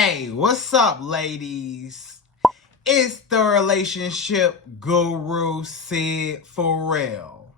Hey, what's up, ladies? It's the relationship guru, Sydd Ferrell.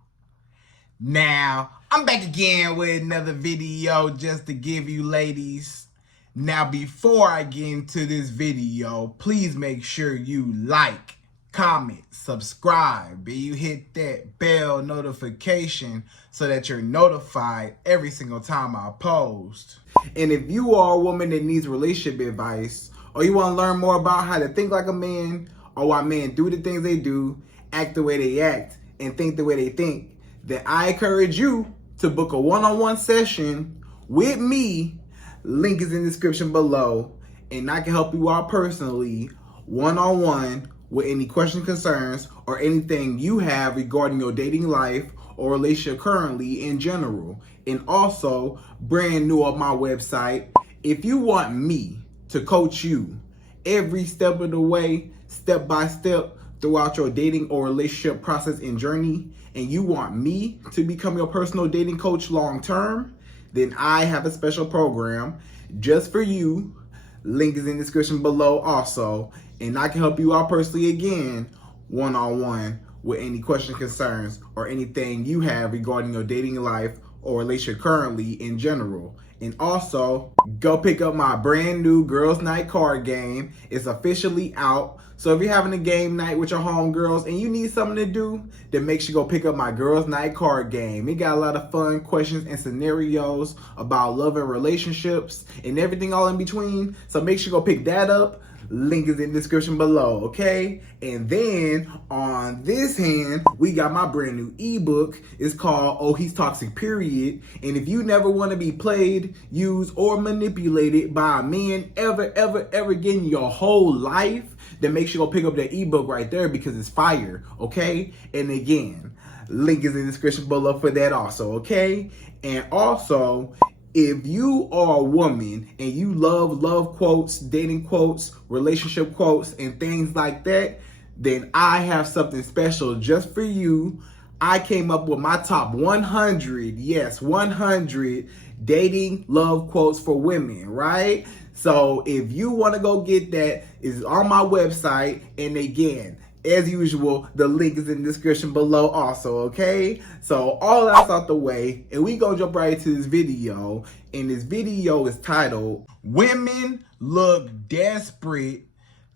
Now, I'm back again with another video just to give you ladies. Now, before I get into this video, please make sure you like, comment, subscribe, and you hit that bell notification so that you're notified every single time I post. And if you are a woman that needs relationship advice, or you want to learn more about how to think like a man, or why men do the things they do, act the way they act, and think the way they think, then I encourage you to book a one-on-one session with me. Link is in the description below, and I can help you out personally, one-on-one, with any questions, concerns, or anything you have regarding your dating life or relationship currently in general. And also, brand new on my website, if you want me to coach you every step of the way, step by step, throughout your dating or relationship process and journey, and you want me to become your personal dating coach long term, then I have a special program just for you. Link is in the description below also, and I can help you out personally again, one-on-one, with any questions, concerns, or anything you have regarding your dating life or relationship currently in general. And also, go pick up my brand new Girls Night card game. It's officially out. So if you're having a game night with your homegirls and you need something to do, then make sure you go pick up my Girls Night card game. It got a lot of fun questions and scenarios about love and relationships and everything all in between. So make sure you go pick that up. Link is in the description below, okay? And then on this hand, we got my brand new ebook. It's called Oh, He's Toxic, Period. And if you never want to be played, used, or manipulated by a man ever again in your whole life, then make sure you go pick up that ebook right there because it's fire, okay? And again, link is in the description below for that also, okay? And also, if you are a woman and you love quotes, dating quotes, relationship quotes, and things like that, then I have something special just for you. I came up with my top 100, yes, 100 dating love quotes for women, right? So if you want to go get that, it's on my website. And again, as usual, the link is in the description below also, okay? So all that's out the way, and we gonna jump right into this video. And this video is titled, Women Look Desperate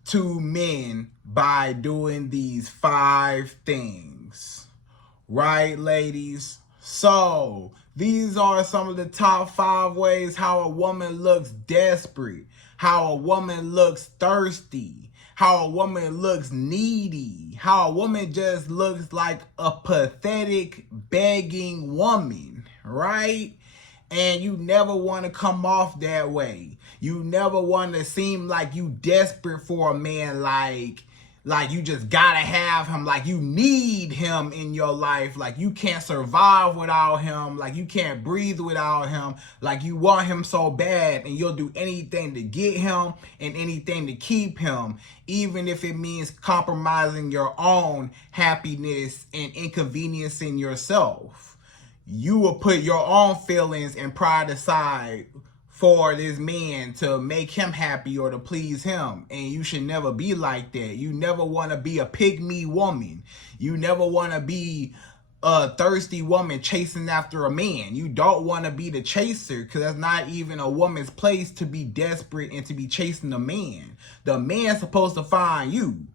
to Men by Doing These 5 Things. Right, ladies? So, these are some of the top 5 ways how a woman looks desperate, how a woman looks thirsty, how a woman looks needy, how a woman just looks like a pathetic, begging woman, right? And you never want to come off that way. You never want to seem like you desperate for a man, like you just gotta have him, like you need him in your life, like you can't survive without him, like you can't breathe without him, like you want him so bad and you'll do anything to get him and anything to keep him, even if it means compromising your own happiness and inconveniencing yourself. You will put your own feelings and pride aside for this man to make him happy or to please him. And you should never be like that. You never want to be a pick-me woman. You never want to be a thirsty woman chasing after a man. You don't want to be the chaser, because that's not even a woman's place to be desperate and to be chasing a man. The man's supposed to find you.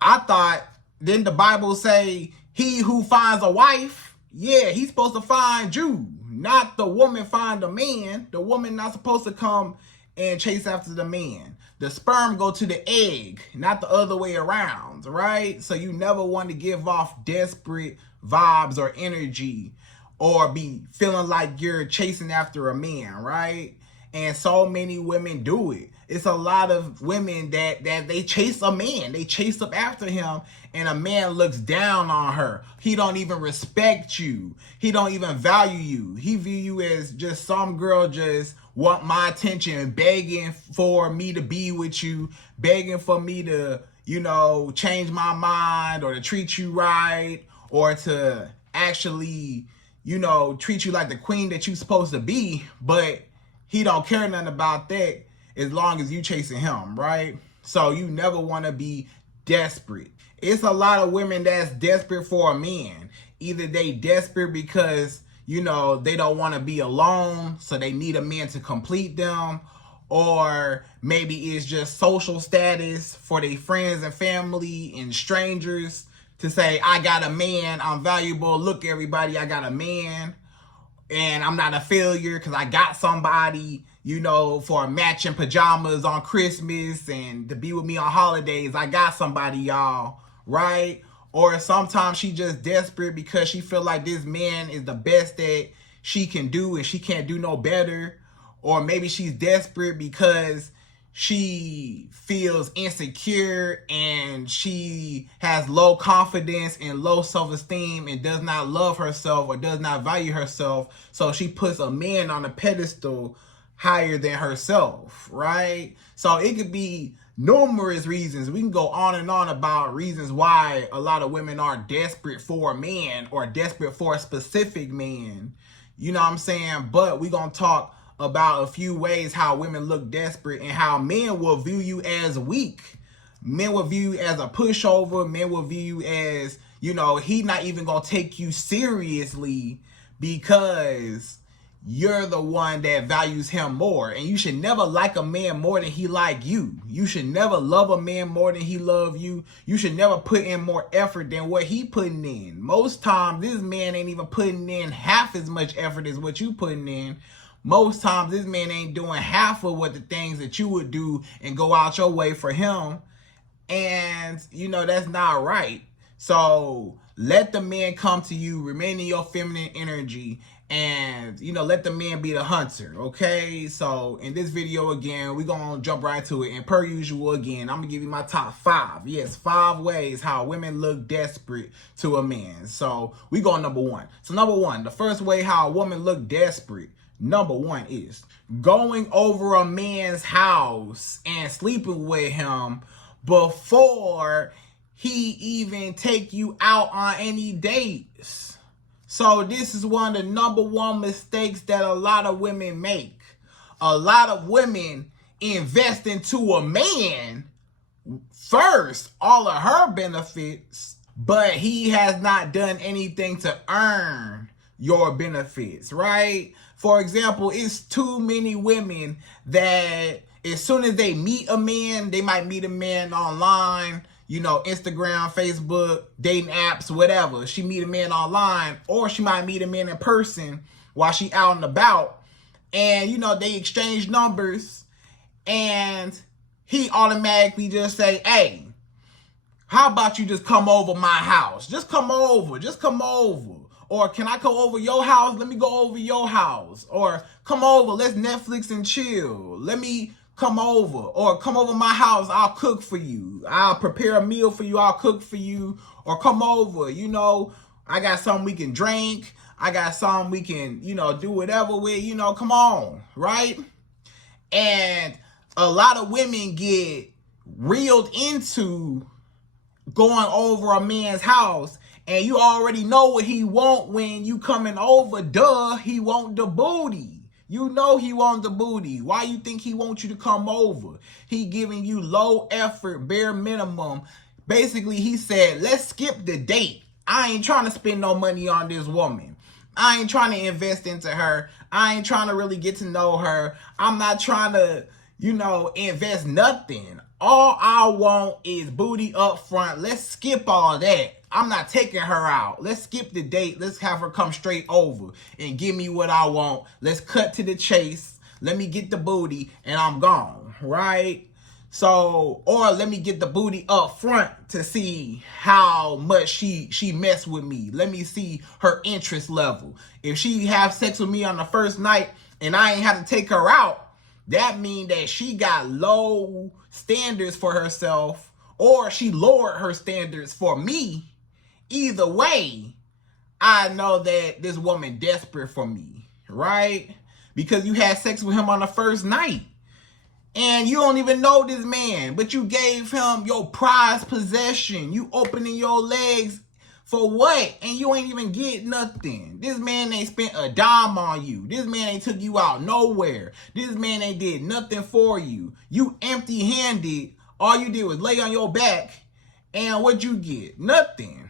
I thought, didn't the Bible say, he who finds a wife, yeah, he's supposed to find you, not the woman find the man. The woman not supposed to come and chase after the man. The sperm go to the egg, not the other way around, right? So you never want to give off desperate vibes or energy or be feeling like you're chasing after a man, right? And so many women do it. It's a lot of women that they chase a man. They chase up after him, and a man looks down on her. He don't even respect you. He don't even value you. He view you as just some girl just want my attention, begging for me to be with you, begging for me to, change my mind or to treat you right or to actually, treat you like the queen that you're supposed to be. But he don't care nothing about that. as long as you chasing him, right? So you never want to be desperate. It's a lot of women that's desperate for a man. Either they desperate because, you know, they don't want to be alone, so they need a man to complete them. Or maybe it's just social status for their friends and family and strangers to say, I got a man, I'm valuable, look everybody, I got a man, and I'm not a failure because I got somebody, you know, for matching pajamas on Christmas and to be with me on holidays. I got somebody, y'all, right? Or sometimes she just desperate because she feel like this man is the best that she can do and she can't do no better. Or maybe she's desperate because she feels insecure and she has low confidence and low self-esteem and does not love herself or does not value herself. So she puts a man on a pedestal higher than herself, right? So it could be numerous reasons. We can go on and on about reasons why a lot of women are desperate for a man or desperate for a specific man. You know what I'm saying? But we're going to talk about a few ways how women look desperate and how men will view you as weak. Men will view you as a pushover. Men will view you as, you know, he not even gonna take you seriously because you're the one that values him more. And you should never like a man more than he like you. You should never love a man more than he love you. You should never put in more effort than what he putting in. Most times this man ain't even putting in half as much effort as what you putting in. Most times this man ain't doing half of what the things that you would do and go out your way for him. And, you know, that's not right. So let the man come to you, remain in your feminine energy, and, you know, let the man be the hunter, okay? So in this video, again, we're going to jump right to it. And per usual, again, I'm going to give you my top 5. Yes, 5 ways how women look desperate to a man. So we go number 1. So number 1, the first way how a woman look desperate, number 1 is going over a man's house and sleeping with him before he even take you out on any dates. So this is one of the number 1 mistakes that a lot of women make. A lot of women invest into a man first, all of her benefits, but he has not done anything to earn your benefits, right? For example, it's too many women that as soon as they meet a man, they might meet a man online, you know, Instagram, Facebook, dating apps, whatever. She meet a man online, or she might meet a man in person while she out and about. And, you know, they exchange numbers and he automatically just say, hey, how about you just come over my house? Just come over. Or can I come over your house? Let me go over your house. Or come over, let's Netflix and chill. Let me come over. Or come over my house, I'll cook for you. I'll prepare a meal for you, I'll cook for you. Or come over, you know, I got something we can drink. I got something we can, you know, do whatever with, you know, come on, right? And a lot of women get reeled into going over a man's house. And you already know what he want when you coming over. Duh, he want the booty. You know he want the booty. Why you think he wants you to come over? He giving you low effort, bare minimum. Basically, he said, let's skip the date. I ain't trying to spend no money on this woman. I ain't trying to invest into her. I ain't trying to really get to know her. I'm not trying to, you know, invest nothing. All I want is booty up front. Let's skip all that. I'm not taking her out. Let's skip the date. Let's have her come straight over and give me what I want. Let's cut to the chase. Let me get the booty and I'm gone, right? So, or let me get the booty up front to see how much she messed with me. Let me see her interest level. If she have sex with me on the first night and I ain't have to take her out, that means that she got low standards for herself, or she lowered her standards for me. Either way, I know that this woman desperate for me, right? Because you had sex with him on the first night. And you don't even know this man, but you gave him your prized possession. You opening your legs For what? And you ain't even get nothing. This man ain't spent a dime on you. This man ain't took you out nowhere. This man ain't did nothing for you. You empty-handed. All you did was lay on your back. And what you get? Nothing.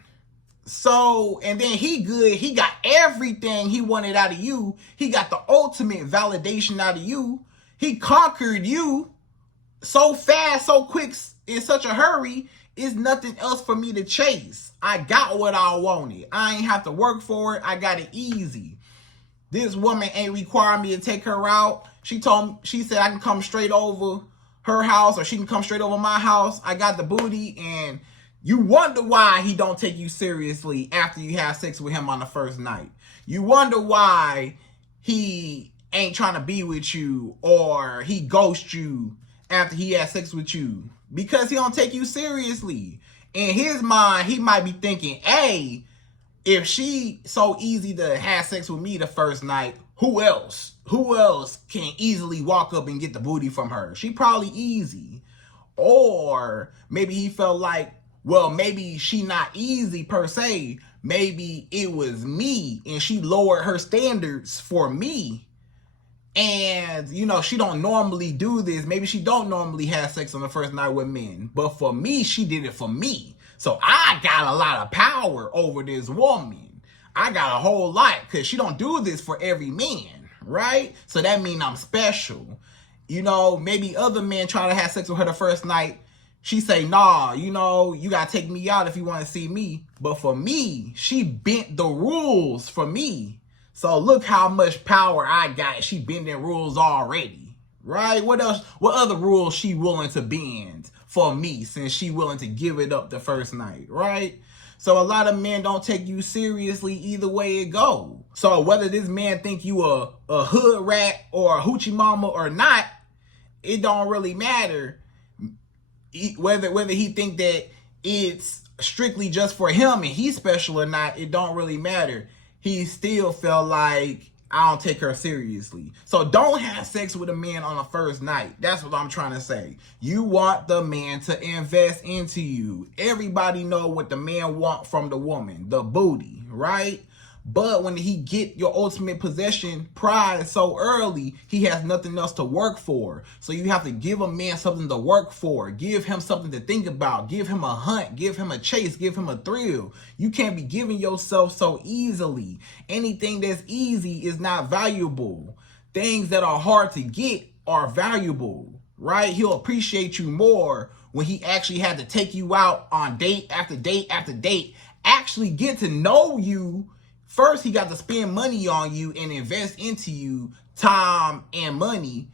So, and then he good. He got everything he wanted out of you. He got the ultimate validation out of you. He conquered you so fast, so quick, in such a hurry. It's nothing else for me to chase. I got what I wanted. I ain't have to work for it. I got it easy. This woman ain't requiring me to take her out. She said I can come straight over her house, or she can come straight over my house. I got the booty, and you wonder why he don't take you seriously after you have sex with him on the first night. You wonder why he ain't trying to be with you, or he ghosts you after he has sex with you. Because he don't take you seriously. In his mind, he might be thinking, hey, if she so easy to have sex with me the first night, who else? Who else can easily walk up and get the booty from her? She probably easy. Or maybe he felt like, well, maybe she not easy per se. Maybe it was me and she lowered her standards for me. And, you know, she don't normally do this. Maybe she don't normally have sex on the first night with men. But for me, she did it for me. So I got a lot of power over this woman. I got a whole lot, because she don't do this for every man, right? So that means I'm special. You know, maybe other men try to have sex with her the first night. She say, nah, you know, you got to take me out if you want to see me. But for me, she bent the rules for me. So look how much power I got. She bending rules already, right? What else? What other rules she willing to bend for me, since she willing to give it up the first night, right? So a lot of men don't take you seriously either way it go. So whether this man think you a hood rat or a hoochie mama or not, it don't really matter. Whether he think that it's strictly just for him and he's special or not, it don't really matter. He still felt like, I don't take her seriously. So don't have sex with a man on the first night. That's what I'm trying to say. You want the man to invest into you. Everybody know what the man want from the woman, the booty, right? But when he get your ultimate possession prize so early, he has nothing else to work for. So you have to give a man something to work for. Give him something to think about. Give him a hunt. Give him a chase. Give him a thrill. You can't be giving yourself so easily. Anything that's easy is not valuable. Things that are hard to get are valuable, right? He'll appreciate you more when he actually had to take you out on date after date after date. Actually get to know you. First, he got to spend money on you and invest into you, time and money.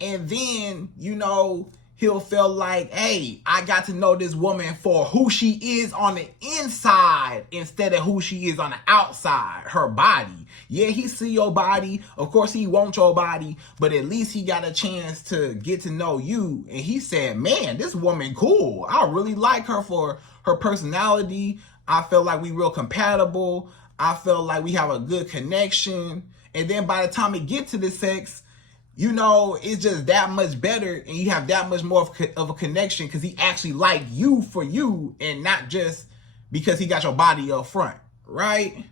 And then, you know, he'll feel like, hey, I got to know this woman for who she is on the inside instead of who she is on the outside, her body. Yeah, he see your body. Of course, he wants your body, but at least he got a chance to get to know you. And he said, man, this woman cool. I really like her for her personality. I feel like we real compatible. I feel like we have a good connection. And then by the time it get to the sex, you know, it's just that much better. And you have that much more of a connection because he actually like you for you and not just because he got your body up front, right?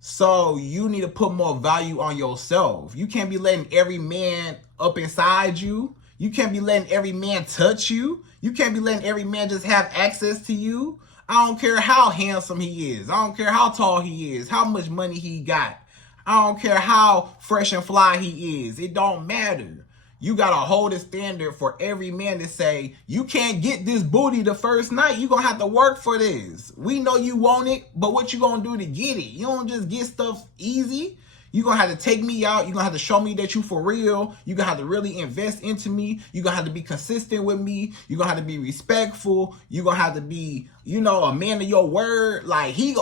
So you need to put more value on yourself. You can't be letting every man up inside you. You can't be letting every man touch you. You can't be letting every man just have access to you. I don't care how handsome he is. I don't care how tall he is, how much money he got. I don't care how fresh and fly he is. It don't matter. You got to hold a standard for every man to say, you can't get this booty the first night. You're going to have to work for this. We know you want it, but what you going to do to get it? You don't just get stuff easy. You're going to have to take me out. You're going to have to show me that you for real. You're going to have to really invest into me. You're going to have to be consistent with me. You're going to have to be respectful. You're going to have to be, you know, a man of your word. Like he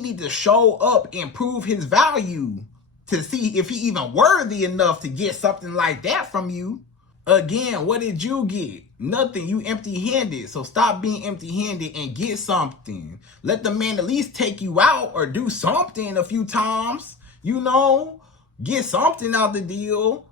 need to show up and prove his value to see if he even worthy enough to get something like that from you. Again, what did you get? Nothing. You empty-handed. So stop being empty-handed and get something. Let the man at least take you out or do something a few times. You know, get something out the deal.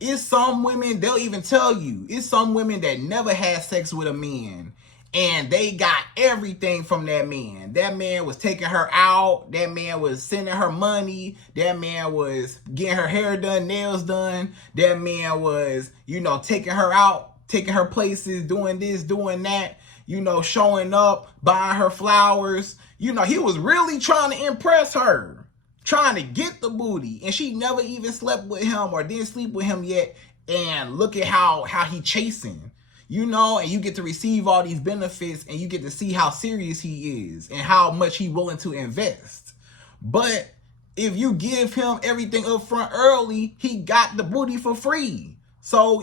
It's some women, they'll even tell you. It's some women that never had sex with a man. And they got everything from that man. That man was taking her out. That man was sending her money. That man was getting her hair done, nails done. That man was, taking her out, taking her places, doing this, doing that, showing up, buying her flowers. He was really trying to impress her, trying to get the booty. And she never even slept with him or didn't sleep with him yet. And look at how he chasing. And you get to receive all these benefits and you get to see how serious he is and how much he's willing to invest. But if you give him everything up front early, he got the booty for free. So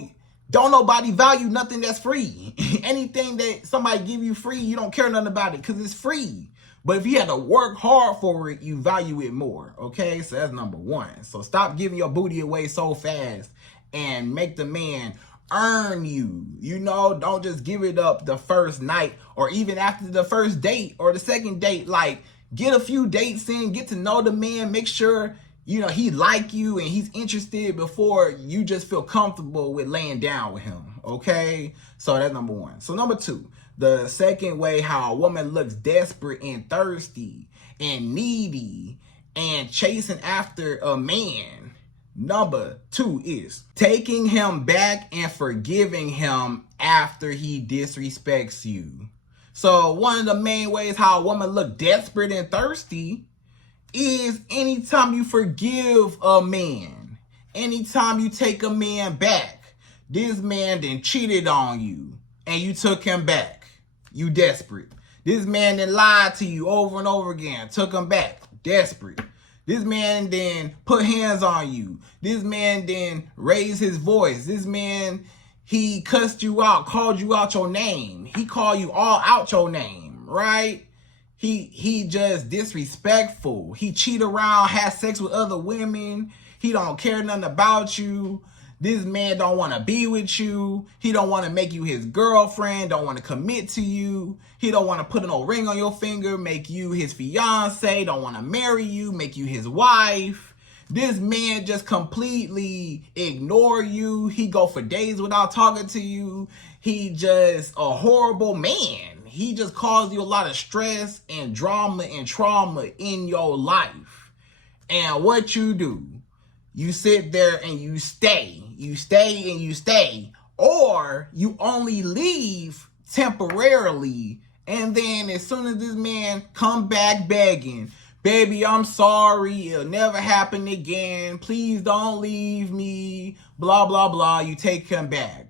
don't nobody value nothing that's free. Anything that somebody give you free, you don't care nothing about it because it's free. But if you had to work hard for it, you value it more. Okay, so that's number one. So stop giving your booty away so fast and make the man earn you. Don't just give it up the first night or even after the first date or the second date. Like, get a few dates in, get to know the man, make sure he like you and he's interested before you just feel comfortable with laying down with him. Okay, so that's number one. So number two, the second way how a woman looks desperate and thirsty and needy and chasing after a man. Number two is taking him back and forgiving him after he disrespects you. So one of the main ways how a woman look desperate and thirsty is anytime you forgive a man, anytime you take a man back. This man then cheated on you and you took him back. You desperate. This man then lied to you over and over again, took him back. Desperate. This man then put hands on you. This man then raised his voice. This man, he cussed you out, called you out your name. He called you all out your name, right? He just disrespectful. He cheat around, has sex with other women. He don't care nothing about you. This man don't want to be with you. He don't want to make you his girlfriend, don't want to commit to you. He don't want to put no ring on your finger, make you his fiance, don't want to marry you, make you his wife. This man just completely ignore you. He go for days without talking to you. He just a horrible man. He just caused you a lot of stress and drama and trauma in your life. And what you do, you sit there and you stay and you stay, or you only leave temporarily. And then as soon as this man come back begging, baby, I'm sorry, it'll never happen again, please don't leave me, blah, blah, blah, you take him back.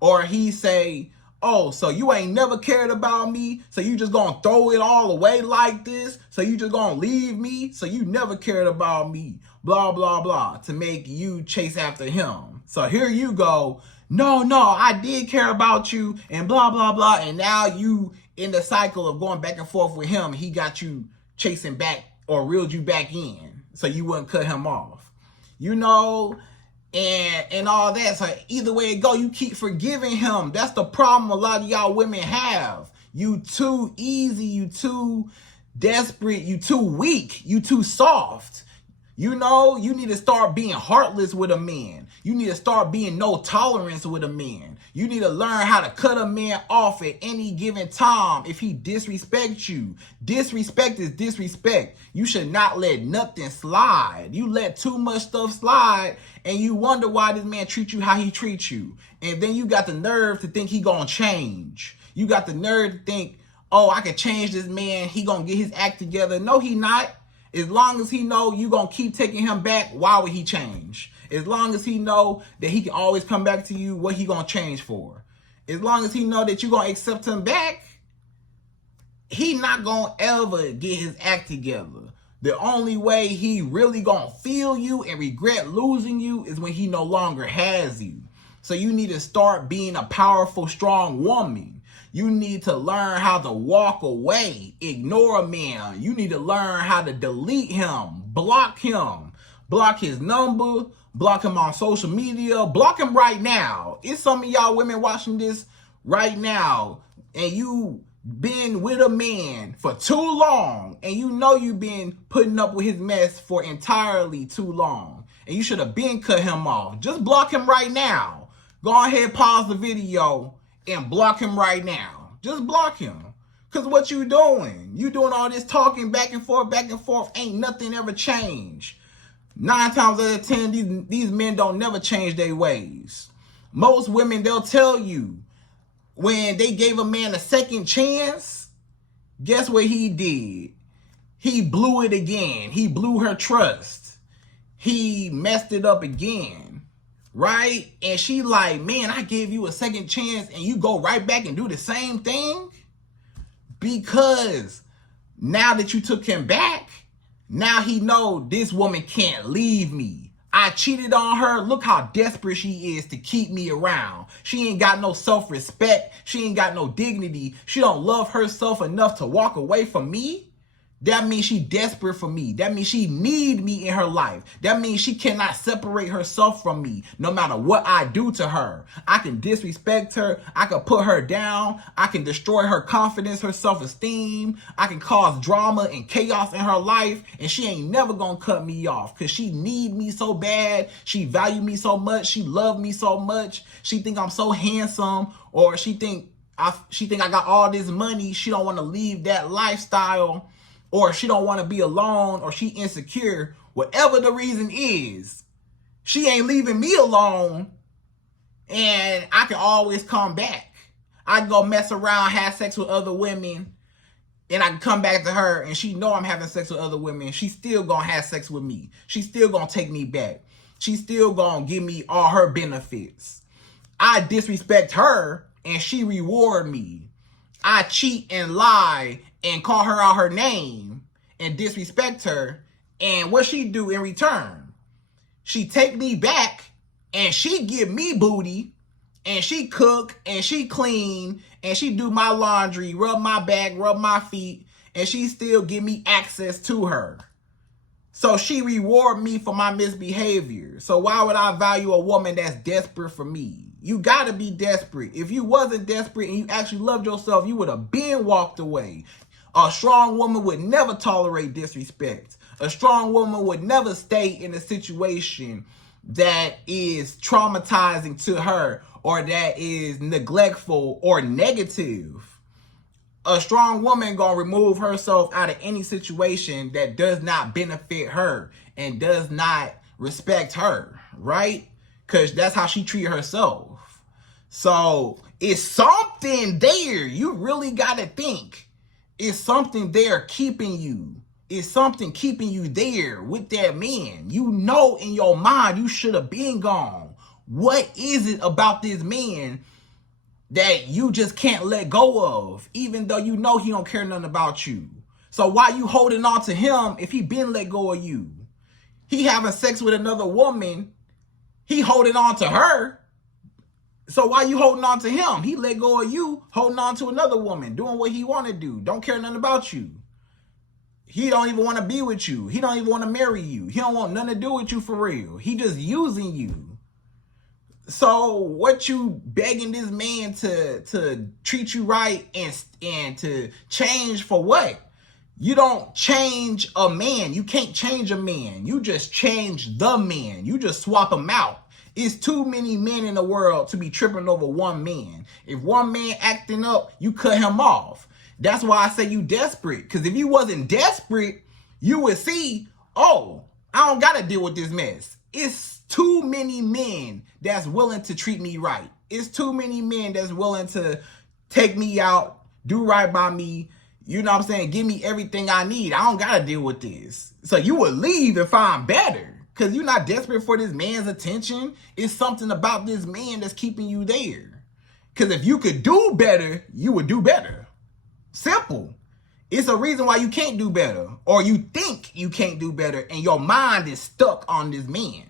Or he say, oh, so you ain't never cared about me, so you just gonna throw it all away like this, so you just gonna leave me, so you never cared about me, blah, blah, blah, to make you chase after him. So here you go, no, I did care about you, and blah, blah, blah, and now you in the cycle of going back and forth with him, he got you chasing back or reeled you back in, so you wouldn't cut him off, and all that. So either way it go, you keep forgiving him. That's the problem a lot of y'all women have. You too easy, you too desperate, you too weak, you too soft. You need to start being heartless with a man. You need to start being no tolerance with a man. You need to learn how to cut a man off at any given time if he disrespects you. Disrespect is disrespect. You should not let nothing slide. You let too much stuff slide and you wonder why this man treats you how he treats you. And then you got the nerve to think he gonna change. You got the nerve to think, oh, I can change this man. He gonna get his act together. No, he not. As long as he know you gonna keep taking him back, why would he change? As long as he know that he can always come back to you, what he gonna change for? As long as he know that you gonna accept him back, he not gonna ever get his act together. The only way he really gonna feel you and regret losing you is when he no longer has you. So you need to start being a powerful, strong woman. You need to learn how to walk away, ignore a man. You need to learn how to delete him, block his number, block him on social media, block him right now. It's some of y'all women watching this right now and you been with a man for too long and you know you've been putting up with his mess for entirely too long and you should have been cut him off. Just block him right now. Go ahead, pause the video and block him right now. Just block him. Because what you doing? You doing all this talking back and forth, ain't nothing ever changed. 9 times out of 10, these men don't never change their ways. Most women, they'll tell you when they gave a man a second chance, guess what he did? He blew it again. He blew her trust. He messed it up again, right? And she like, man, I gave you a second chance and you go right back and do the same thing? Because now that you took him back, now he know this woman can't leave me. I cheated on her. Look how desperate she is to keep me around. She ain't got no self-respect. She ain't got no dignity. She don't love herself enough to walk away from me. That means she desperate for me. That means she need me in her life. That means she cannot separate herself from me no matter what I do to her. I can disrespect her. I can put her down. I can destroy her confidence, her self-esteem. I can cause drama and chaos in her life. And she ain't never gonna cut me off because she need me so bad. She value me so much. She love me so much. She think I'm so handsome, or she think I got all this money. She don't want to leave that lifestyle. Or she don't want to be alone, or she insecure. Whatever the reason is, she ain't leaving me alone, and I can always come back. I can go mess around, have sex with other women, and I can come back to her, and she know I'm having sex with other women. She's still gonna have sex with me. She's still gonna take me back. She's still gonna give me all her benefits. I disrespect her, and she reward me. I cheat and lie and call her out her name and disrespect her. And what she do in return? She take me back and she give me booty, and she cook and she clean and she do my laundry, rub my back, rub my feet, and she still give me access to her. So she reward me for my misbehavior. So why would I value a woman that's desperate for me? You gotta be desperate. If you wasn't desperate and you actually loved yourself, you would have been walked away. A strong woman would never tolerate disrespect. A strong woman would never stay in a situation that is traumatizing to her or that is neglectful or negative. A strong woman gonna remove herself out of any situation that does not benefit her and does not respect her, right? Because that's how she treat herself. So it's something there. You really gotta think. It's something there keeping you. It's something keeping you there with that man. You know in your mind you should have been gone. What is it about this man that you just can't let go of, even though you know he don't care nothing about you? So why you holding on to him if he been let go of you? He having sex with another woman. He holding on to her. So why you holding on to him? He let go of you, holding on to another woman, doing what he want to do. Don't care nothing about you. He don't even want to be with you. He don't even want to marry you. He don't want nothing to do with you for real. He just using you. So what you begging this man to treat you right and to change for what? You don't change a man. You can't change a man. You just change the man. You just swap him out. It's too many men in the world to be tripping over one man. If one man acting up, you cut him off. That's why I say you desperate. Because if you wasn't desperate, you would see, oh, I don't got to deal with this mess. It's too many men that's willing to treat me right. It's too many men that's willing to take me out, do right by me. You know what I'm saying? Give me everything I need. I don't got to deal with this. So you would leave and find better. Because you're not desperate for this man's attention. It's something about this man that's keeping you there. Because if you could do better, you would do better. Simple. It's a reason why you can't do better. Or you think you can't do better. And your mind is stuck on this man.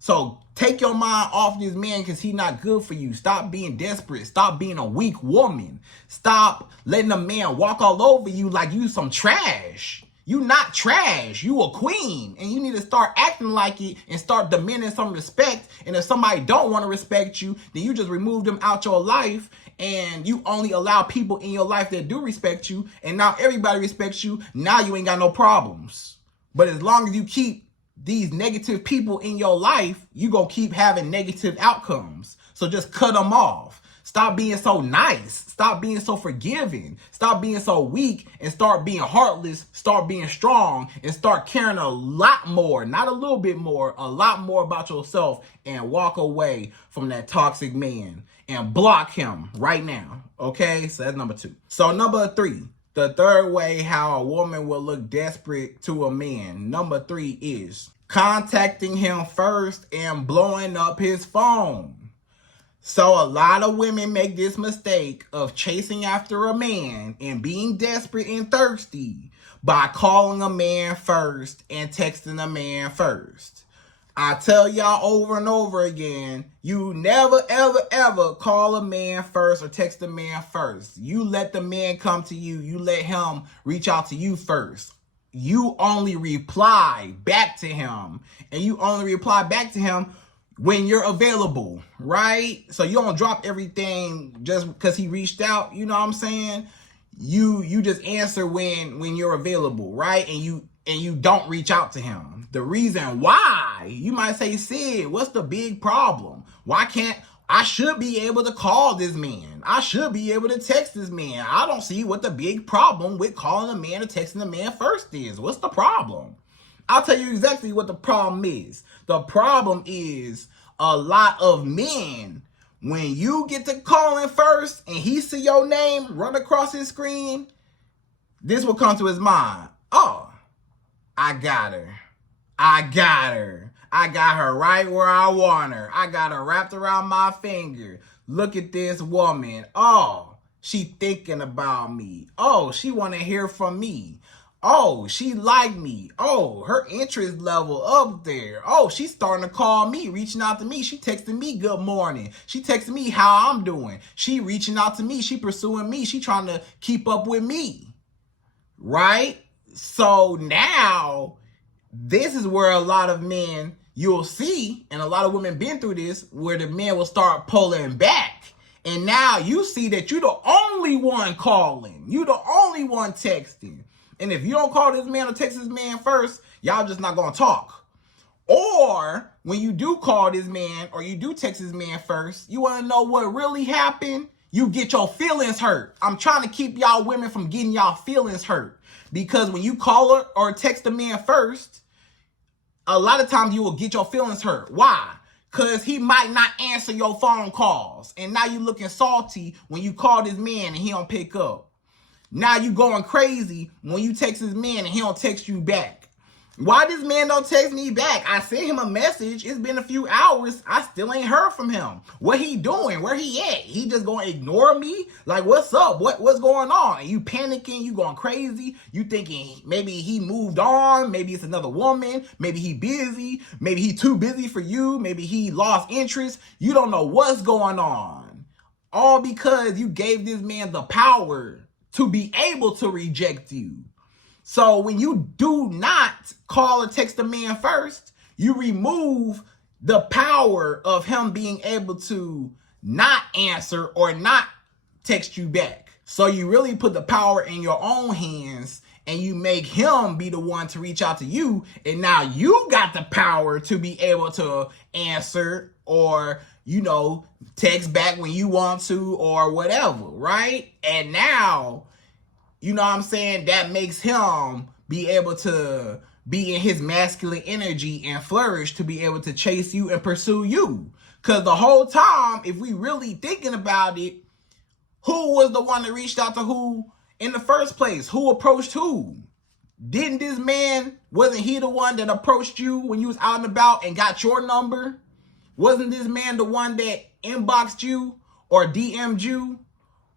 So take your mind off this man because he's not good for you. Stop being desperate. Stop being a weak woman. Stop letting a man walk all over you like you some trash. You not trash. You a queen. And you need to start acting like it and start demanding some respect. And if somebody don't want to respect you, then you just remove them out your life. And you only allow people in your life that do respect you. And now everybody respects you. Now you ain't got no problems. But as long as you keep these negative people in your life, you gonna keep having negative outcomes. So just cut them off. Stop being so nice. Stop being so forgiving. Stop being so weak and start being heartless. Start being strong and start caring a lot more, not a little bit more, a lot more about yourself, and walk away from that toxic man and block him right now. Okay, so that's number 2. So number 3, the third way how a woman will look desperate to a man. Number 3 is contacting him first and blowing up his phone. So a lot of women make this mistake of chasing after a man and being desperate and thirsty by calling a man first and texting a man first. I tell y'all over and over again, you never, ever, ever call a man first or text a man first. You let the man come to you. You let him reach out to you first. You only reply back to him, and you only reply back to him when you're available, right? So you don't drop everything just because he reached out. You know what I'm saying? You just answer when you're available, right? And you don't reach out to him. The reason why, you might say, Sid, what's the big problem? Why can't I should be able to call this man? I should be able to text this man. I don't see what the big problem with calling a man or texting a man first is. What's the problem? I'll tell you exactly what the problem is. The problem is a lot of men, when you get to calling first and he see your name run across his screen, this will come to his mind. Oh, I got her. I got her. I got her right where I want her. I got her wrapped around my finger. Look at this woman. Oh, she thinking about me. Oh, she want to hear from me. Oh, she like me. Oh, her interest level up there. Oh, she's starting to call me, reaching out to me. She texting me good morning. She texting me how I'm doing. She reaching out to me. She pursuing me. She trying to keep up with me. Right? So now, this is where a lot of men, you'll see, and a lot of women been through this, where the men will start pulling back. And now you see that you're the only one calling. You the only one texting. And if you don't call this man or text this man first, y'all just not going to talk. Or when you do call this man or you do text this man first, you want to know what really happened? You get your feelings hurt. I'm trying to keep y'all women from getting y'all feelings hurt. Because when you call her or text the man first, a lot of times you will get your feelings hurt. Why? Because he might not answer your phone calls. And now you looking salty when you call this man and he don't pick up. Now you going crazy when you text this man and he don't text you back. Why this man don't text me back? I sent him a message. It's been a few hours. I still ain't heard from him. What he doing? Where he at? He just gonna ignore me? Like, what's up? What's going on? And you panicking? You going crazy? You thinking maybe he moved on? Maybe it's another woman? Maybe he busy? Maybe he too busy for you? Maybe he lost interest? You don't know what's going on. All because you gave this man the power to be able to reject you. So when you do not call or text a man first, you remove the power of him being able to not answer or not text you back. So you really put the power in your own hands and you make him be the one to reach out to you. And now you got the power to be able to answer or, text back when you want to or whatever, right? And now, you know what I'm saying, that makes him be able to be in his masculine energy and flourish to be able to chase you and pursue you. Because the whole time, if we really thinking about it, who was the one that reached out to who in the first place? Who approached who? Didn't this man, wasn't he the one that approached you when you was out and about and got your number? Wasn't this man the one that inboxed you or DM'd you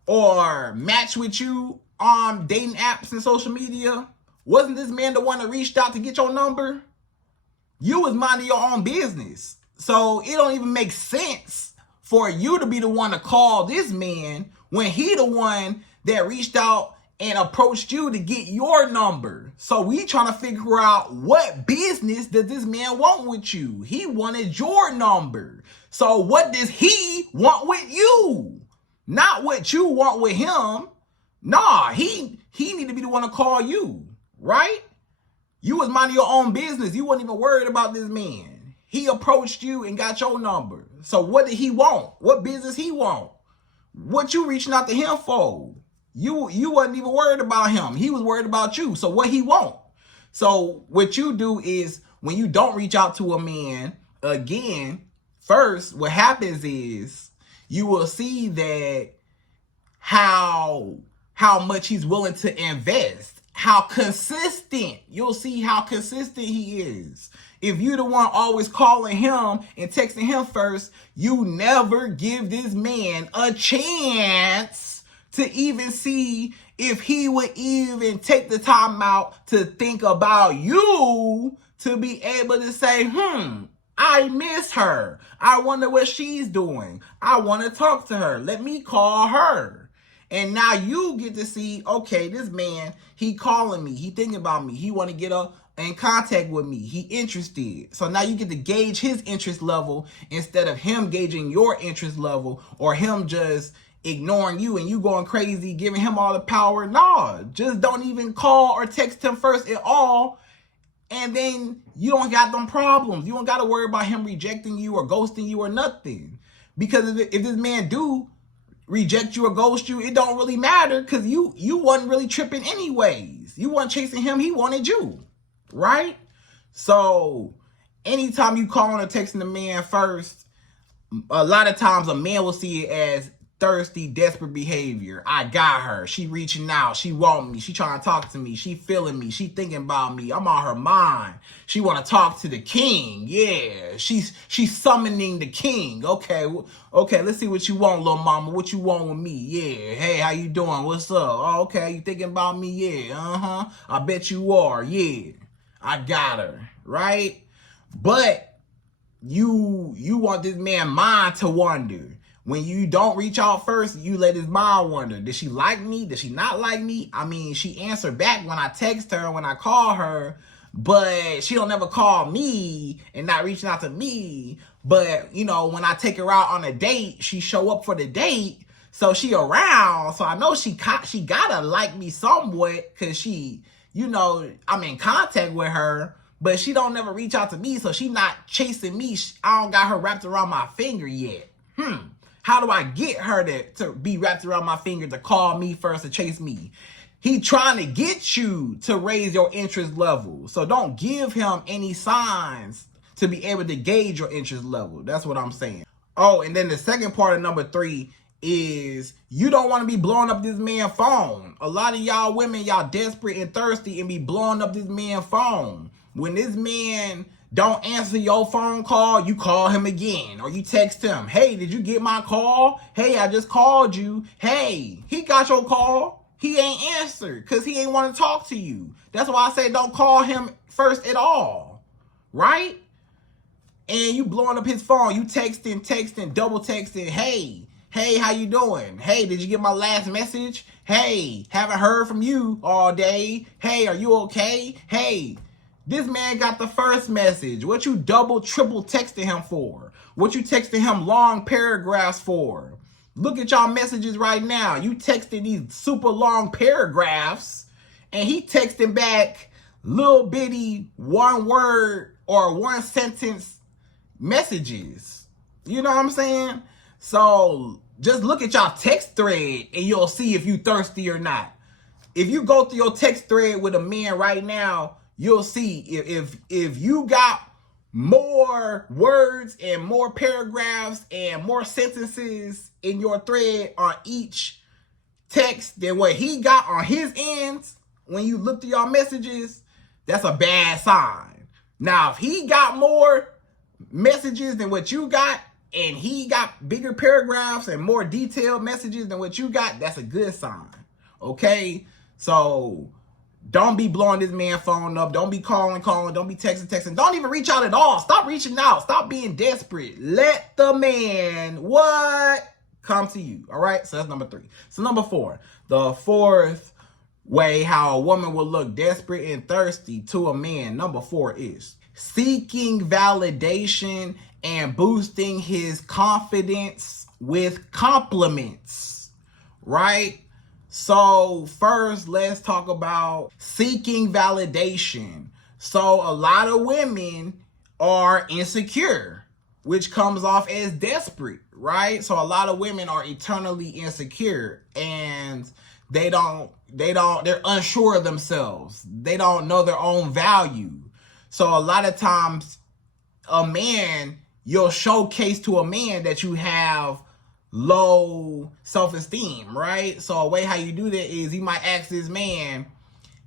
or matched with you on dating apps and social media? Wasn't this man the one that reached out to get your number? You was minding your own business. So it don't even make sense for you to be the one to call this man when he the one that reached out and approached you to get your number. So we trying to figure out what business does this man want with you? He wanted your number. So what does he want with you? Not what you want with him. Nah, he need to be the one to call you, right? You was minding your own business. You wasn't even worried about this man. He approached you and got your number. So what did he want? What business he want? What you reaching out to him for? You wasn't even worried about him. He was worried about you. So what he want? So what you do is when you don't reach out to a man again, first, what happens is you will see that how much he's willing to invest, how consistent. You'll see how consistent he is. If you're the one always calling him and texting him first, you never give this man a chance to even see if he would even take the time out to think about you, to be able to say, I miss her. I wonder what she's doing. I want to talk to her. Let me call her. And now you get to see, okay, this man, he calling me. He thinking about me. He want to get in contact with me. He interested. So now you get to gauge his interest level instead of him gauging your interest level, or him just ignoring you and you going crazy, giving him all the power. No, just don't even call or text him first at all. And then you don't got them problems. You don't got to worry about him rejecting you or ghosting you or nothing. Because if this man do reject you or ghost you, it don't really matter, because you wasn't really tripping anyways. You weren't chasing him. He wanted you, right? So anytime you calling or texting the man first, a lot of times a man will see it as thirsty, desperate behavior. I got her. She reaching out. She want me. She trying to talk to me. She feeling me. She thinking about me. I'm on her mind. She want to talk to the king. Yeah, she's summoning the king. Okay, let's see what you want, little mama. What you want with me? Yeah. Hey, how you doing? What's up? Oh, okay, you thinking about me? Yeah. I bet you are. Yeah, I got her. Right? But you want this man's mind to wander. When you don't reach out first, you let his mind wander. Did she like me? Did she not like me? I mean, she answered back when I text her, when I call her, but she don't never call me and not reaching out to me. But, when I take her out on a date, she show up for the date. So she around. So I know she gotta like me somewhat, because she, I'm in contact with her. But she don't never reach out to me, so she not chasing me. I don't got her wrapped around my finger yet. How do I get her to be wrapped around my finger, to call me first, to chase me? He trying to get you to raise your interest level. So don't give him any signs to be able to gauge your interest level. That's what I'm saying. Oh, and then the second part of number 3 is you don't want to be blowing up this man's phone. A lot of y'all women, y'all desperate and thirsty and be blowing up this man's phone. When this man don't answer your phone call, you call him again, or you text him, hey, did you get my call? Hey, I just called you. Hey, he got your call. He ain't answered because he ain't want to talk to you. That's why I say don't call him first at all, right? And you blowing up his phone, you texting, double texting, hey, how you doing? Hey, did you get my last message? Hey, haven't heard from you all day. Hey, are you okay? Hey, this man got the first message. What you double, triple texting him for? What you texting him long paragraphs for? Look at y'all messages right now. You texting these super long paragraphs, and he texting back little bitty one word or one sentence messages. You know what I'm saying? So just look at y'all text thread and you'll see if you thirsty or not. If you go through your text thread with a man right now, you'll see if you got more words and more paragraphs and more sentences in your thread on each text than what he got on his ends. When you look through your messages, that's a bad sign. Now, if he got more messages than what you got, and he got bigger paragraphs and more detailed messages than what you got, that's a good sign. Okay? So don't be blowing this man phone up. Don't be calling. Don't be texting. Don't even reach out at all. Stop reaching out. Stop being desperate. Let the man come to you. All right? So that's number 3. So number 4. The fourth way how a woman will look desperate and thirsty to a man, number 4, is seeking validation and boosting his confidence with compliments, right? So first, let's talk about seeking validation. So a lot of women are insecure, which comes off as desperate, right? So a lot of women are eternally insecure, and they're unsure of themselves. They don't know their own value. So a lot of times you'll showcase to a man that you have low self-esteem, right? So a way how you do that is you might ask this man,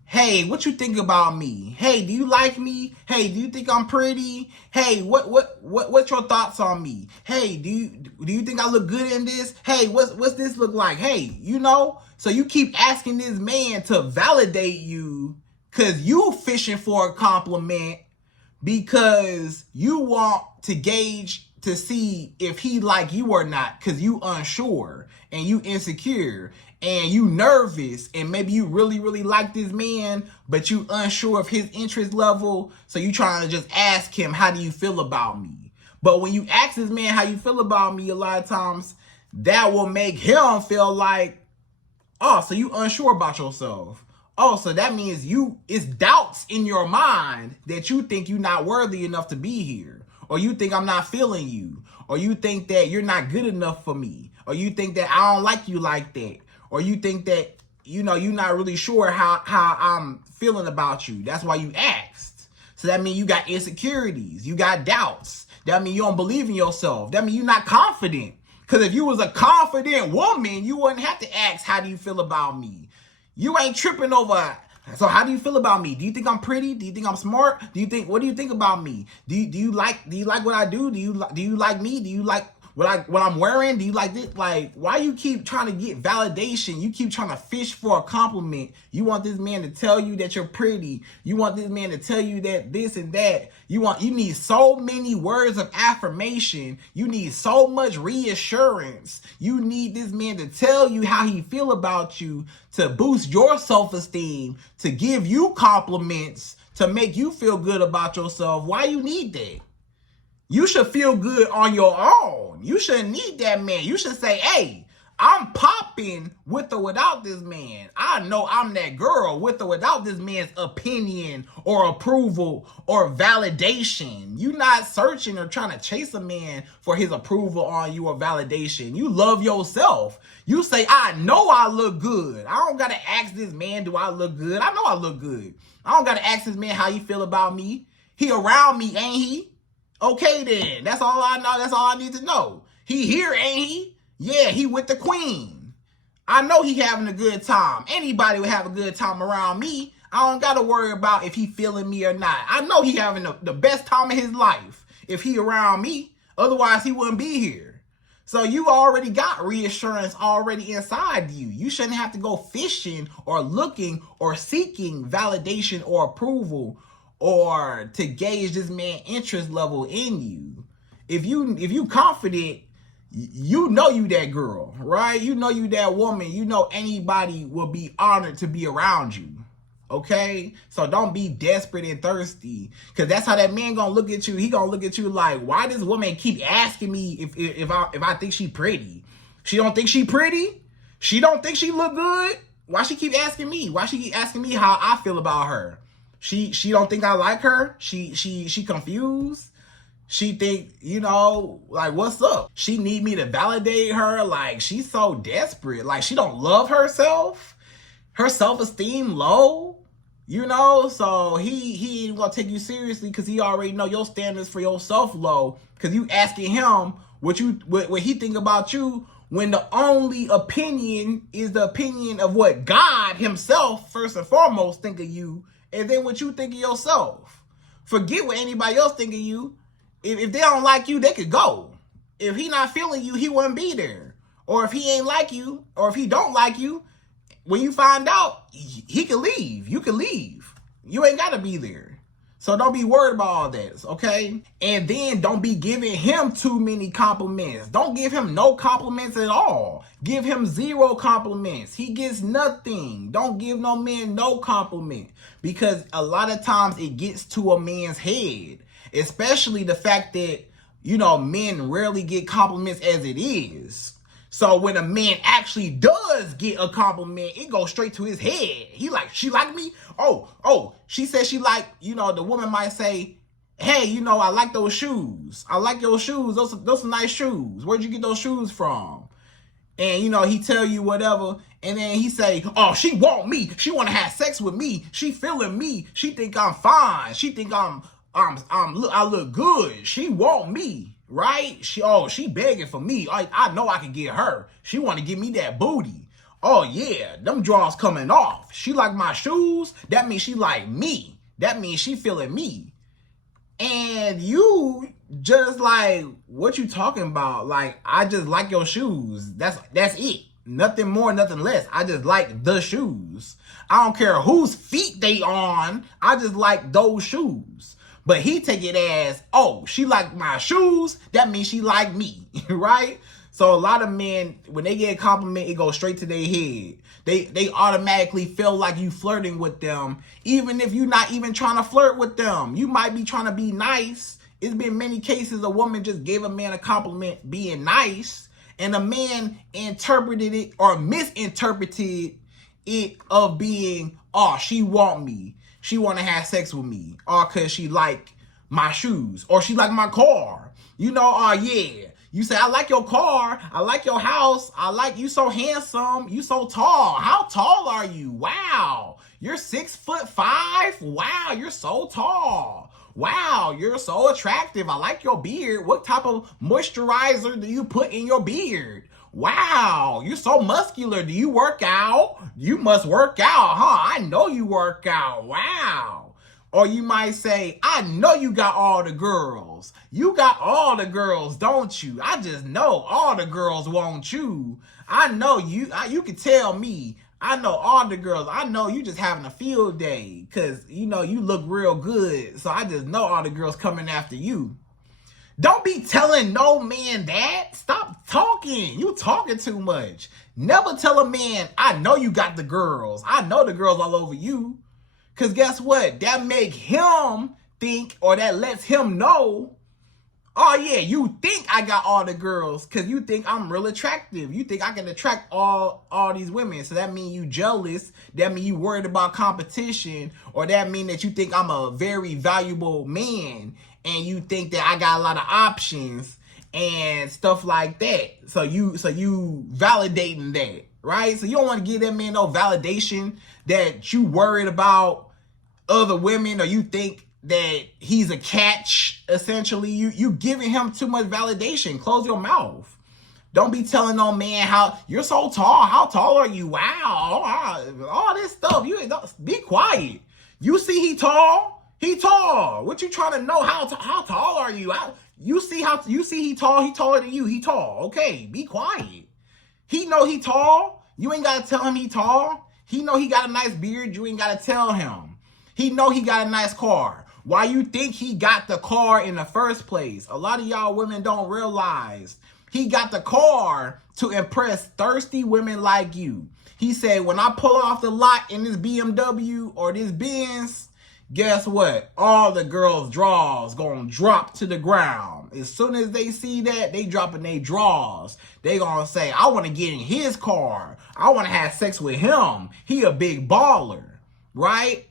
hey, what you think about me? Hey, do you like me? Hey, do you think I'm pretty? Hey, what's your thoughts on me? Hey, do you think I look good in this? Hey, what's this look like? Hey, so you keep asking this man to validate you because you fishing for a compliment, because you want to gauge to see if he like you or not, because you unsure and you insecure and you nervous, and maybe you really, really like this man, but you unsure of his interest level. So you trying to just ask him, how do you feel about me? But when you ask this man how you feel about me, a lot of times that will make him feel like, oh, so you unsure about yourself. Oh, so that means it's doubts in your mind that you think you're not worthy enough to be here. Or you think I'm not feeling you. Or you think that you're not good enough for me. Or you think that I don't like you like that. Or you think that, you're not really sure how I'm feeling about you. That's why you asked. So that means you got insecurities. You got doubts. That means you don't believe in yourself. That means you're not confident. Because if you was a confident woman, you wouldn't have to ask, how do you feel about me? You ain't tripping over, so how do you feel about me? Do you think I'm pretty? Do you think I'm smart? What do you think about me? Do you like what I do? Do you like me? Do you like what I'm wearing? Do you like this? Like, why you keep trying to get validation? You keep trying to fish for a compliment. You want this man to tell you that you're pretty. You want this man to tell you that this and that. You need so many words of affirmation. You need so much reassurance. You need this man to tell you how he feel about you, to boost your self-esteem, to give you compliments, to make you feel good about yourself. Why you need that? You should feel good on your own. You shouldn't need that man. You should say, hey, I'm popping with or without this man. I know I'm that girl with or without this man's opinion or approval or validation. You not searching or trying to chase a man for his approval on you or validation. You love yourself. You say, I know I look good. I don't got to ask this man, do I look good? I know I look good. I don't got to ask this man how he feel about me. He around me, ain't he? Okay then, that's all I know. That's all I need to know. He here, ain't he? Yeah, he with the queen. I know he having a good time. Anybody would have a good time around me. I don't got to worry about if he feeling me or not. I know he having the best time of his life if he around me. Otherwise, he wouldn't be here. So you already got reassurance already inside you. You shouldn't have to go fishing or looking or seeking validation or approval or to gauge this man's interest level in you. If you confident, you know you that girl, right? You know you that woman. You know anybody will be honored to be around you. Okay? So don't be desperate and thirsty, because that's how that man gonna look at you. He gonna look at you like, why does woman keep asking me if I think she pretty? She don't think she pretty? She don't think she look good? Why she keep asking me? Why she keep asking me how I feel about her? She don't think I like her. She confused. She think, like, what's up? She need me to validate her. Like, she's so desperate. Like, she don't love herself. Her self-esteem low. So he ain't gonna take you seriously because he already know your standards for yourself low. Because you asking him what he think about you, when the only opinion is the opinion of what God himself first and foremost think of you. And then what you think of yourself. Forget what anybody else think of you. If they don't like you, they could go. If he not feeling you, he wouldn't be there. Or if he ain't like you, or if he don't like you, when you find out, he can leave. You can leave. You ain't got to be there. So don't be worried about all that, okay? And then don't be giving him too many compliments. Don't give him no compliments at all. Give him 0 compliments. He gets nothing. Don't give no man no compliment, because a lot of times it gets to a man's head, especially the fact that, men rarely get compliments as it is. So when a man actually does get a compliment, it goes straight to his head. He like, she like me? Oh, she said she like, the woman might say, hey, you know, I like those shoes. I like your shoes. Those are nice shoes. Where'd you get those shoes from? And, you know, he tell you whatever. And then he say, oh, she want me. She want to have sex with me. She feeling me. She think I'm fine. She think I look good. She want me, right? She begging for me. I know I can get her. She want to give me that booty. Oh, yeah, them drawers coming off. She like my shoes. That means she like me. That means she feeling me. And you just like, what you talking about? Like, I just like your shoes. That's it. Nothing more, nothing less. I just like the shoes. I don't care whose feet they on. I just like those shoes. But he take it as, oh, she like my shoes. That means she like me, right? So a lot of men, when they get a compliment, it goes straight to their head. They automatically feel like you flirting with them, even if you're not even trying to flirt with them. You might be trying to be nice. It's been many cases a woman just gave a man a compliment being nice, and a man interpreted it or misinterpreted it of being, oh, she want me. She want to have sex with me. Or because she like my shoes. Or she like my car. You know, oh, yeah. You say, I like your car. I like your house. I like you so handsome. You so tall. How tall are you? Wow. You're 6'5". Wow. You're so tall. Wow. You're so attractive. I like your beard. What type of moisturizer do you put in your beard? Wow. You're so muscular. Do you work out? You must work out, huh? I know you work out. Wow. Or you might say, I know you got all the girls. You got all the girls, don't you? I just know all the girls want you. I know you. You can tell me. I know all the girls. I know you just having a field day because, you know, you look real good. So I just know all the girls coming after you. Don't be telling no man that. Stop talking. You talking too much. Never tell a man, I know you got the girls. I know the girls all over you. Because guess what? That make him think, or that lets him know, oh yeah, you think I got all the girls because you think I'm real attractive. You think I can attract all these women. So that means you jealous. That means you worried about competition. Or that means that you think I'm a very valuable man. And you think that I got a lot of options and stuff like that. So you validating that, right? So you don't want to give that man no validation that you worried about other women, or you think that he's a catch. Essentially, you giving him too much validation. Close your mouth. Don't be telling no man how you're so tall. How tall are you? Wow, all this stuff. You be quiet. You see he tall. He tall. What you trying to know? How tall are you? You see he tall. He taller than you. He tall. Okay, be quiet. He know he tall. You ain't gotta tell him he tall. He know he got a nice beard. You ain't gotta tell him. He know he got a nice car. Why you think he got the car in the first place? A lot of y'all women don't realize he got the car to impress thirsty women like you. He said, when I pull off the lot in this BMW or this Benz, guess what? All the girls' drawers gonna drop to the ground. As soon as they see that, they dropping their drawers. They gonna say, I want to get in his car. I want to have sex with him. He a big baller, right?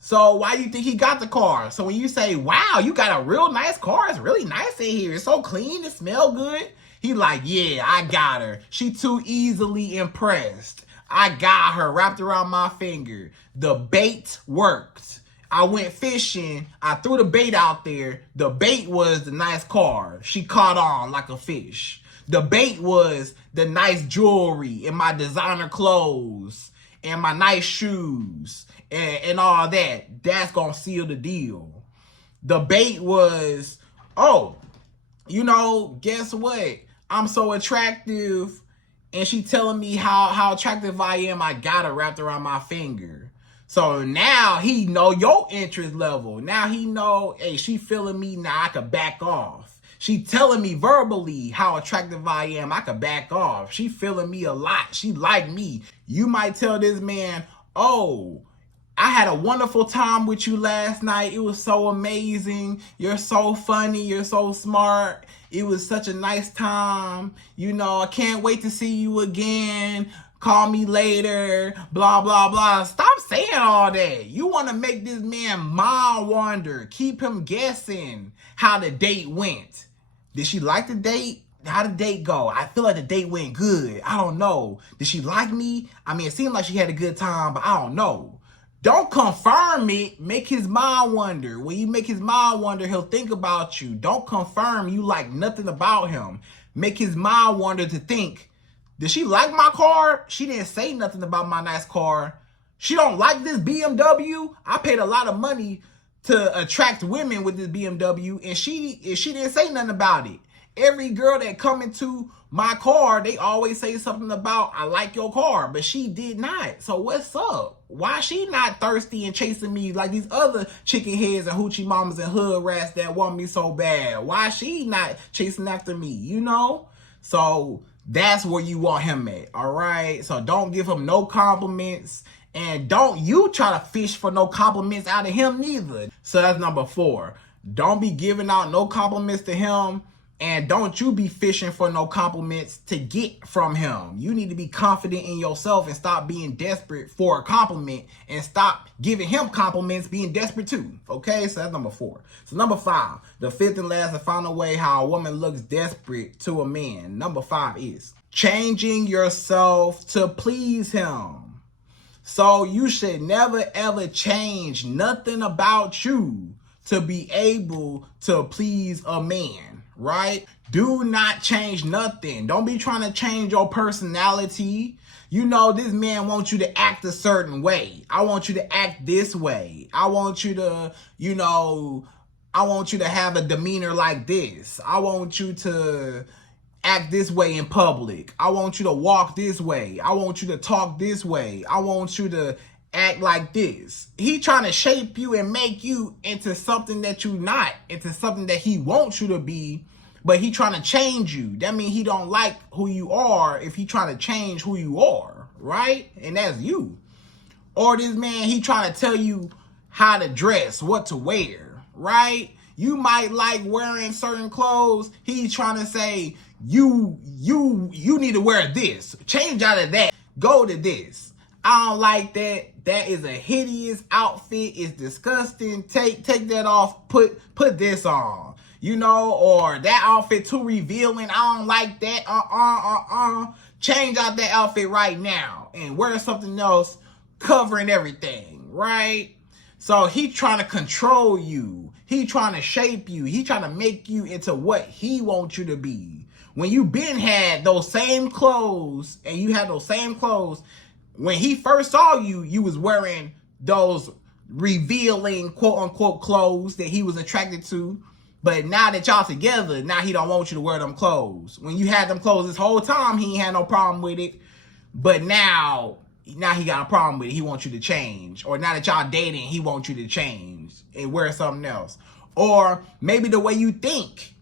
So why do you think he got the car? So when you say, wow, you got a real nice car. It's really nice in here. It's so clean. It smells good. He like, yeah, I got her. She too easily impressed. I got her wrapped around my finger. The bait worked. I went fishing. I threw the bait out there. The bait was the nice car. She caught on like a fish. The bait was the nice jewelry and my designer clothes and my nice shoes and all that. That's going to seal the deal. The bait was, oh, you know, guess what? I'm so attractive and she telling me how attractive I am. I got her wrapped around my finger. So now he know your interest level. Now he know, hey, she feeling me. Now I could back off. She telling me verbally how attractive I am. I could back off. She feeling me a lot. She like me. You might tell this man, oh, I had a wonderful time with you last night. It was so amazing. You're so funny. You're so smart. It was such a nice time. You know, I can't wait to see you again. call me later, blah, blah, blah. Stop saying all that. You want to make this man mind wander, keep him guessing how the date went. Did she like the date? How did the date go? I feel like the date went good. I don't know. Did she like me? I mean, it seemed like she had a good time, but I don't know. Don't confirm it. Make his mind wonder. When you make his mind wonder, he'll think about you. Don't confirm you like nothing about him. Make his mind wonder to think, did she like my car? She didn't say nothing about my nice car. She don't like this BMW. I paid a lot of money to attract women with this BMW, and she didn't say nothing about it. Every girl that come into my car, they always say something about, I like your car, but she did not. So what's up? Why she not thirsty and chasing me like these other chicken heads and hoochie mamas and hood rats that want me so bad? Why she not chasing after me, you know? So that's where you want him at, all right? So don't give him no compliments, and don't you try to fish for no compliments out of him neither. So that's number 4. Don't be giving out no compliments to him. And don't you be fishing for no compliments to get from him. You need to be confident in yourself and stop being desperate for a compliment, and stop giving him compliments being desperate too. Okay, so that's number 4. So number 5, the 5th and last and final way how a woman looks desperate to a man. Number 5 is changing yourself to please him. So you should never ever change nothing about you to be able to please a man. Right? Do not change nothing. Don't be trying to change your personality. You know, this man wants you to act a certain way. I want you to act this way. I want you to, I want you to have a demeanor like this. I want you to act this way in public. I want you to walk this way. I want you to talk this way. I want you to act like this. He trying to shape you and make you into something that you not, into something that he wants you to be, but he trying to change you. That means he don't like who you are if he trying to change who you are, right? And that's you. Or this man, he trying to tell you how to dress, what to wear, right? You might like wearing certain clothes. He's trying to say, you need to wear this. Change out of that. Go to this. I don't like that. That is a hideous outfit. It's disgusting. Take that off. Put this on. Or that outfit too revealing. I don't like that. Change out that outfit right now and wear something else covering everything, right? So he trying to control you. He trying to shape you. He trying to make you into what he wants you to be. When you been had those same clothes and you had those same clothes, when he first saw you, you was wearing those revealing quote unquote clothes that he was attracted to. But now that y'all together, now he don't want you to wear them clothes. When you had them clothes this whole time, he ain't had no problem with it. But now he got a problem with it. He wants you to change. Or now that y'all dating, he wants you to change and wear something else. Or maybe the way you think.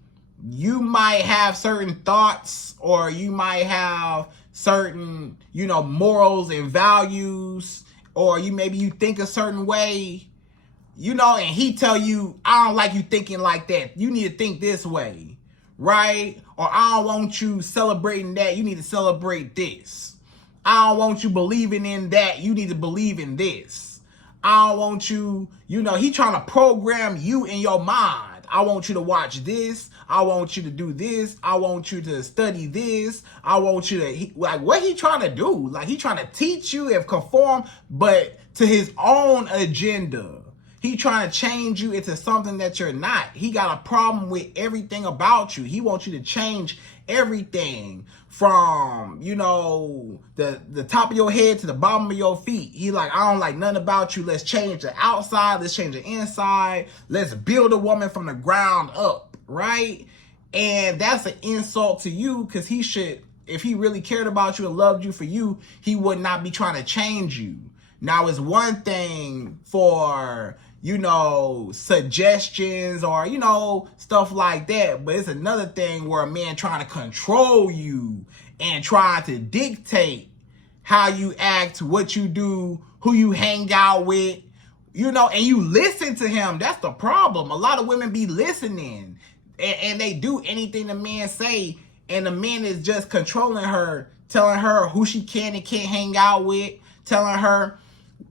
You might have certain thoughts, or you might have certain, morals and values, or maybe you think a certain way, and he tell you, I don't like you thinking like that. You need to think this way, right? Or I don't want you celebrating that. You need to celebrate this. I don't want you believing in that. You need to believe in this. I don't want you, he trying to program you in your mind. I want you to watch this. I want you to do this. I want you to study this. I want you to, what he trying to do? Like, he trying to teach you and conform, but to his own agenda. He trying to change you into something that you're not. He got a problem with everything about you. He wants you to change everything from, the top of your head to the bottom of your feet. He like, I don't like nothing about you. Let's change the outside. Let's change the inside. Let's build a woman from the ground up, right? And that's an insult to you, because he should, if he really cared about you and loved you for you, he would not be trying to change you. Now, it's one thing for, suggestions or, stuff like that. But it's another thing where a man trying to control you and trying to dictate how you act, what you do, who you hang out with, and you listen to him. That's the problem. A lot of women be listening and they do anything the man say, and the man is just controlling her telling her who she can and can't hang out with, telling her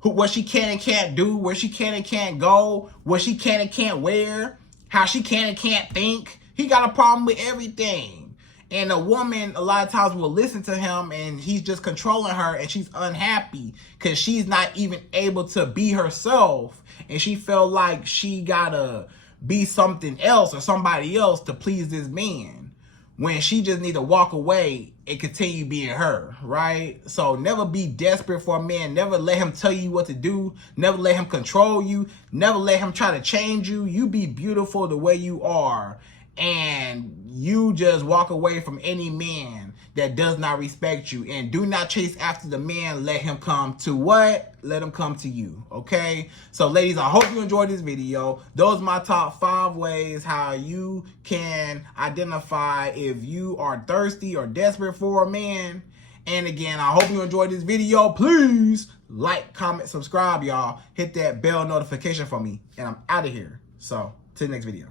what she can and can't do, where she can and can't go, what she can and can't wear, how she can and can't think. He got a problem with everything. And a woman a lot of times will listen to him and he's just controlling her, and she's unhappy because she's not even able to be herself, and she felt like she gotta be something else or somebody else to please this man, when she just need to walk away and continue being her, right? So never be desperate for a man. Never let him tell you what to do. Never let him control you. Never let him try to change you. You be beautiful the way you are. And you just walk away from any man that does not respect you. And do not chase after the man. Let him come to what? Let him come to you, okay? So ladies, I hope you enjoyed this video. Those are my top 5 ways how you can identify if you are thirsty or desperate for a man. And again, I hope you enjoyed this video. Please like, comment, subscribe, y'all. Hit that bell notification for me. And I'm out of here. So, till the next video.